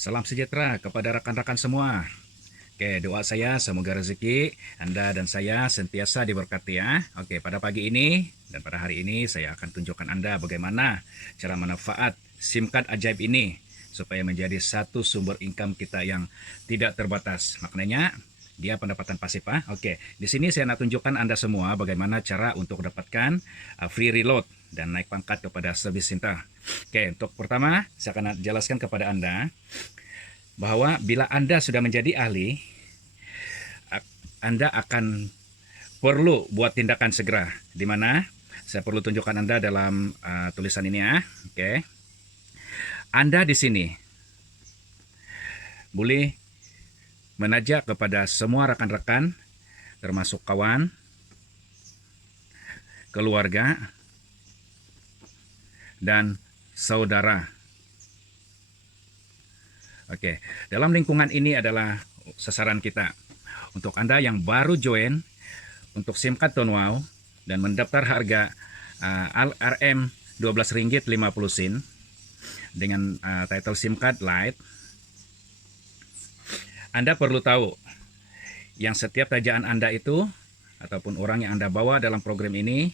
Salam sejahtera kepada rekan-rekan semua. Oke, doa saya semoga rezeki Anda dan saya sentiasa diberkati ya. Oke, pada pagi ini dan pada hari ini saya akan tunjukkan Anda bagaimana cara manfaat SIM card ajaib ini supaya menjadi satu sumber income kita yang tidak terbatas. Maknanya dia pendapatan pasif. Oke, di sini saya nak tunjukkan Anda semua bagaimana cara untuk dapatkan free reload dan naik pangkat kepada service center. Oke, untuk pertama saya akan jelaskan kepada Anda bahwa bila Anda sudah menjadi ahli, Anda akan perlu buat tindakan segera. Di mana saya perlu tunjukkan Anda dalam tulisan ini ya. Oke. Anda di sini boleh menajak kepada semua rekan-rekan, termasuk kawan, keluarga, dan saudara. Oke, dalam lingkungan ini adalah sasaran kita. Untuk Anda yang baru join untuk SIM card Tonwau dan mendaftar harga Rm Rp12.50 dengan title SIM card Lite, Anda perlu tahu yang setiap tajaan Anda itu ataupun orang yang Anda bawa dalam program ini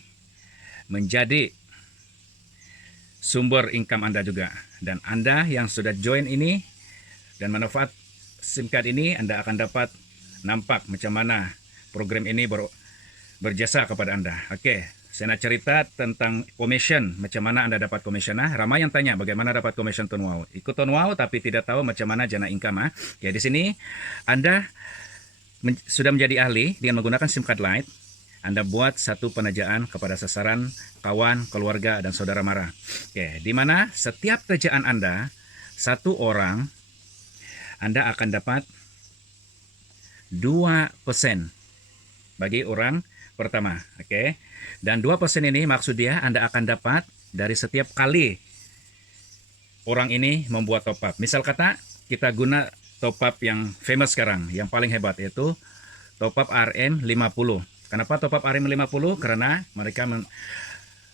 menjadi sumber income Anda juga. Dan Anda yang sudah join ini dan manfaat SIM card ini, Anda akan dapat nampak macam mana program ini berjasa kepada Anda. Oke, saya nak cerita tentang commission, macam mana Anda dapat commission. Ramai yang tanya bagaimana dapat commission Tonwau. Ikut Tonwau tapi tidak tahu macam mana jana income. Ya, di sini Anda sudah menjadi ahli dengan menggunakan SIM card Lite. Anda buat satu penajaan kepada sasaran kawan, keluarga, dan saudara mara. Oke, di mana setiap tajaan Anda, satu orang, Anda akan dapat 2% bagi orang pertama. Oke. Dan 2% ini maksud dia Anda akan dapat dari setiap kali orang ini membuat top up. Misal kata kita guna top up yang famous sekarang, yang paling hebat, yaitu top up RM50. Kenapa top up RM50? Karena mereka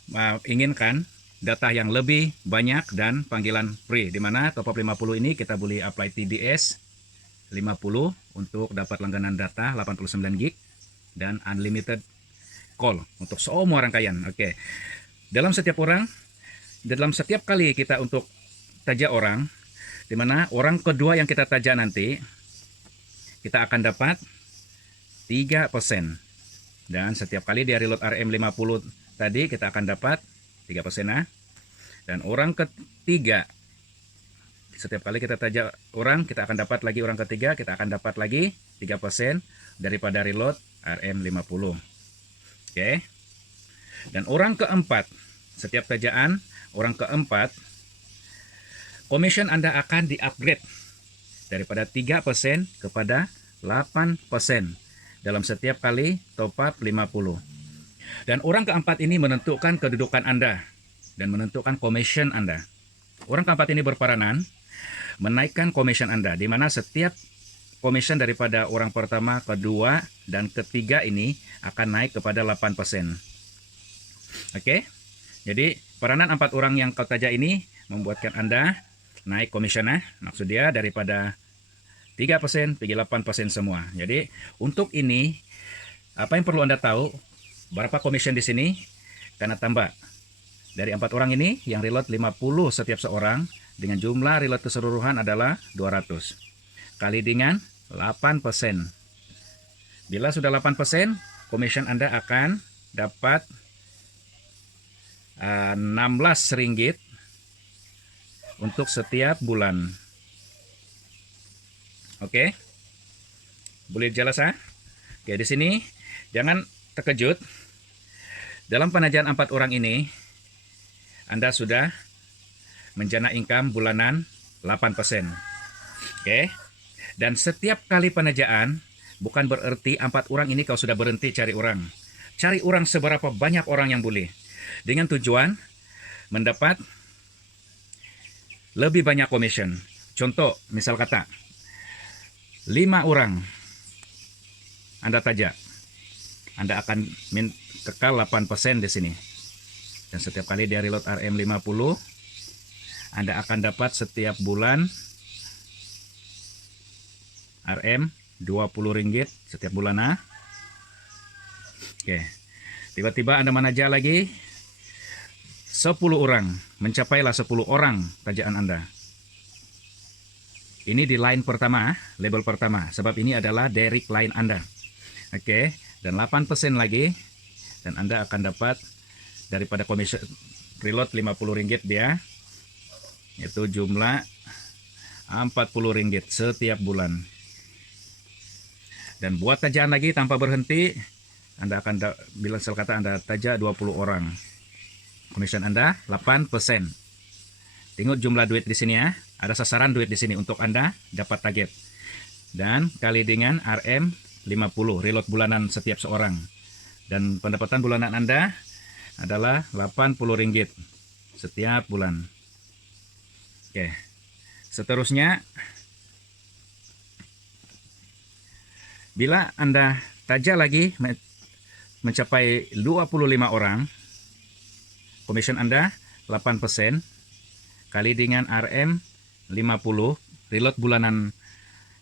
menginginkan data yang lebih banyak dan panggilan free, di mana top up 50 ini kita boleh apply TDS 50 untuk dapat langganan data 89 GB dan unlimited call untuk semua rangkaian. Oke. Dalam setiap kali kita untuk tajak orang, di mana orang kedua yang kita tajak nanti kita akan dapat 3%. Dan setiap kali dia reload RM50 tadi kita akan dapat 3%. Dan orang ketiga, setiap kali kita tajak orang, kita akan dapat lagi orang ketiga, kita akan dapat lagi 3% daripada reload RM50. Oke. Dan orang keempat, setiap tajaan orang keempat, commission Anda akan di-upgrade daripada 3% kepada 8% dalam setiap kali top up 50. Dan orang keempat ini menentukan kedudukan Anda dan menentukan commission Anda. Orang keempat ini berperanan menaikkan commission Anda, di mana setiap commission daripada orang pertama, kedua, dan ketiga ini akan naik kepada 8%. Oke, jadi peranan 4 orang yang kau tajak ini membuatkan Anda naik commission. Maksud dia daripada 3% pergi 8% semua. Jadi untuk ini, apa yang perlu Anda tahu, berapa commission di sini, karena tambah dari 4 orang ini yang reload 50 setiap seorang, dengan jumlah reload keseluruhan adalah 200 kali dengan 8%. Bila sudah 8%, commission Anda akan dapat Rp16 untuk setiap bulan. Oke, boleh jelas Oke, di sini jangan terkejut. Dalam penajaan 4 orang ini, Anda sudah menjana income bulanan 8%. Oke. Dan setiap kali penajaan bukan berarti 4 orang ini kau sudah berhenti cari orang. Cari orang seberapa banyak orang yang boleh. Dengan tujuan mendapat lebih banyak commission. Contoh, misal kata 5 orang Anda tajak, Anda akan kekal 8% di sini. Dan setiap kali dia reload RM50, Anda akan dapat setiap bulan RM Rp20 setiap bulan. Oke. Tiba-tiba Anda manajer lagi 10 orang, mencapailah 10 orang tajaan Anda. Ini di line pertama, label pertama, sebab ini adalah direct line Anda. Oke, dan 8% lagi, dan Anda akan dapat daripada komisi preload Rp50 dia, yaitu jumlah Rp40 setiap bulan. Dan buat tajaan lagi tanpa berhenti, Anda akan bila kata Anda tajak 20 orang. Komision Anda 8%. Tengok jumlah duit di sini ya. Ada sasaran duit di sini untuk Anda dapat target. Dan kali dengan RM50 reload bulanan setiap seorang. Dan pendapatan bulanan Anda adalah Rp80 setiap bulan. Oke. Seterusnya, bila Anda tajak lagi mencapai 25 orang, komision Anda 8% kali dengan RM50 reload bulanan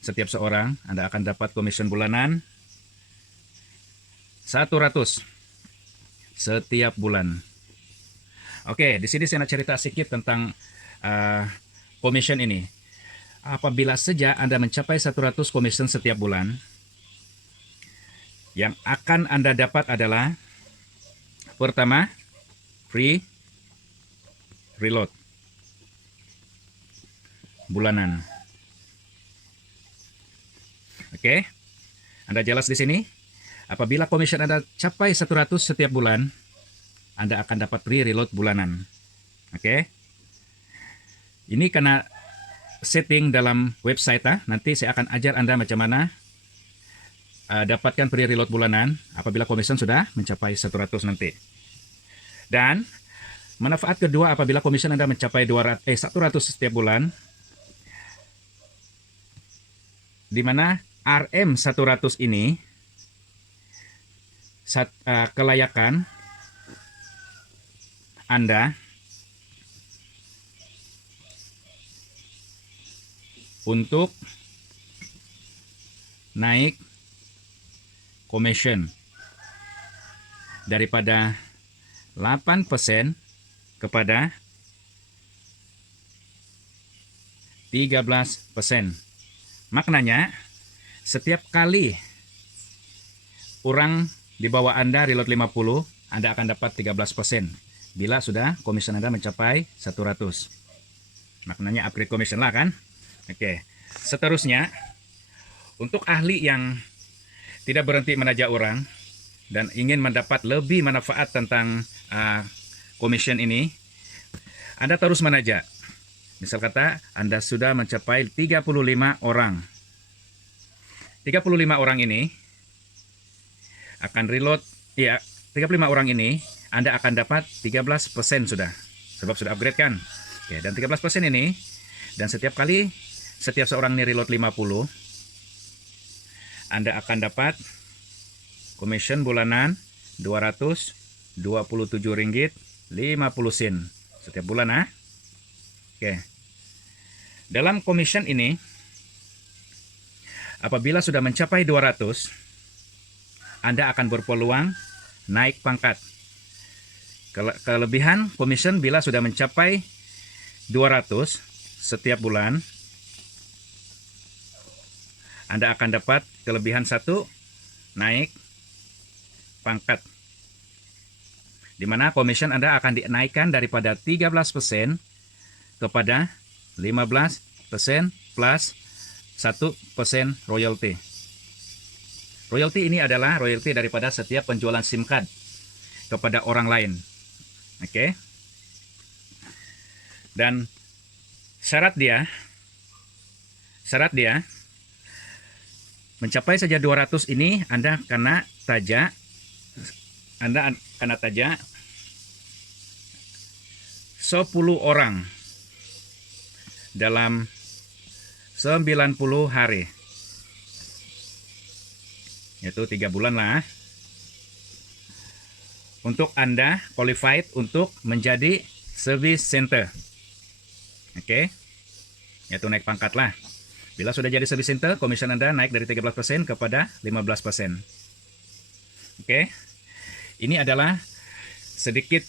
setiap seorang, Anda akan dapat komision bulanan 100 setiap bulan. Oke, di sini saya nak cerita sedikit tentang komision ini. Apabila saja Anda mencapai 100 komision setiap bulan, yang akan Anda dapat adalah pertama, free reload bulanan. Oke, Anda jelas di sini? Apabila komision Anda capai 100 setiap bulan, Anda akan dapat free reload bulanan. Oke. Ini karena setting dalam website. Nanti saya akan ajar Anda macam mana dapatkan free reload bulanan apabila komision sudah mencapai 100 nanti. Dan manfaat kedua apabila komision Anda mencapai 100 setiap bulan, di mana RM 100 ini kelayakan Anda untuk naik commission daripada 8% kepada 13%. Maknanya, setiap kali orang di bawah Anda reload 50, Anda akan dapat 13% bila sudah komision Anda mencapai 100. Maknanya upgrade commission lah kan? Oke. Seterusnya, untuk ahli yang tidak berhenti menajak orang dan ingin mendapat lebih manfaat tentang komision ini, Anda terus menajak. Misal kata Anda sudah mencapai 35 orang. 35 orang ini akan reload, ya 35 orang ini Anda akan dapat 13% sudah. Sebab sudah upgrade kan. Oke, dan 13% ini, dan setiap kali setiap seorang ini reload 50, Anda akan dapat komision bulanan Rp227.50 setiap bulan. Oke. Dalam komision ini, apabila sudah mencapai 200, Anda akan berpeluang naik pangkat. Kelebihan komision bila sudah mencapai 200 setiap bulan, Anda akan dapat kelebihan satu, naik pangkat. Di mana komision Anda akan dinaikkan daripada 13% kepada 15% plus 1% royalty. Royalty ini adalah royalty daripada setiap penjualan SIM card kepada orang lain. Oke. Dan syarat dia mencapai saja 200 ini Anda kena tajak 10 orang dalam 90 hari. Yaitu 3 bulan lah. Untuk Anda qualified untuk menjadi service center. Oke. Yaitu naik pangkat lah. Bila sudah jadi service center, komisen Anda naik dari 13% kepada 15%. Oke. Ini adalah sedikit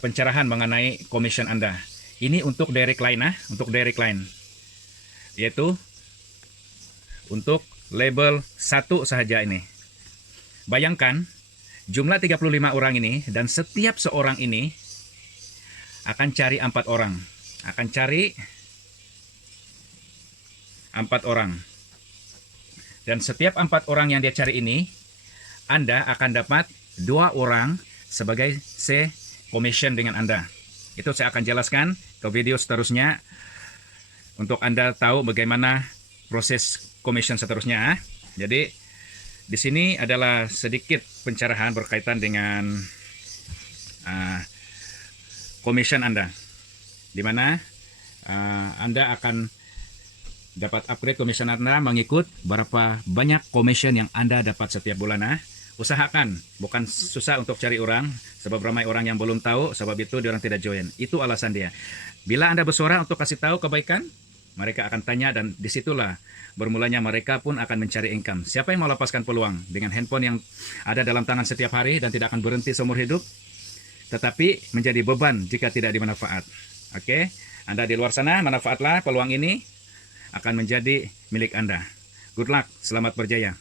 pencerahan mengenai komisen Anda. Ini untuk direct line, untuk direct line. Yaitu untuk label 1 saja ini. Bayangkan jumlah 35 orang ini, dan setiap seorang ini akan cari 4 orang. Akan cari 4 orang. Dan setiap 4 orang yang dia cari ini, Anda akan dapat 2 orang sebagai commission dengan Anda. Itu saya akan jelaskan ke video seterusnya untuk Anda tahu bagaimana proses commission seterusnya. Jadi di sini adalah sedikit pencerahan berkaitan dengan commission Anda, di mana Anda akan dapat upgrade commission Anda mengikut berapa banyak commission yang Anda dapat setiap bulan. Usahakan, bukan susah untuk cari orang, sebab ramai orang yang belum tahu, sebab itu dia orang tidak join. Itu alasan dia. Bila Anda bersuara untuk kasih tahu kebaikan, mereka akan tanya, dan disitulah bermulanya mereka pun akan mencari income. Siapa yang mau lepaskan peluang dengan handphone yang ada dalam tangan setiap hari dan tidak akan berhenti seumur hidup, tetapi menjadi beban jika tidak dimanfaat. Oke, Anda di luar sana, manfaatlah peluang ini, akan menjadi milik Anda. Good luck, selamat berjaya.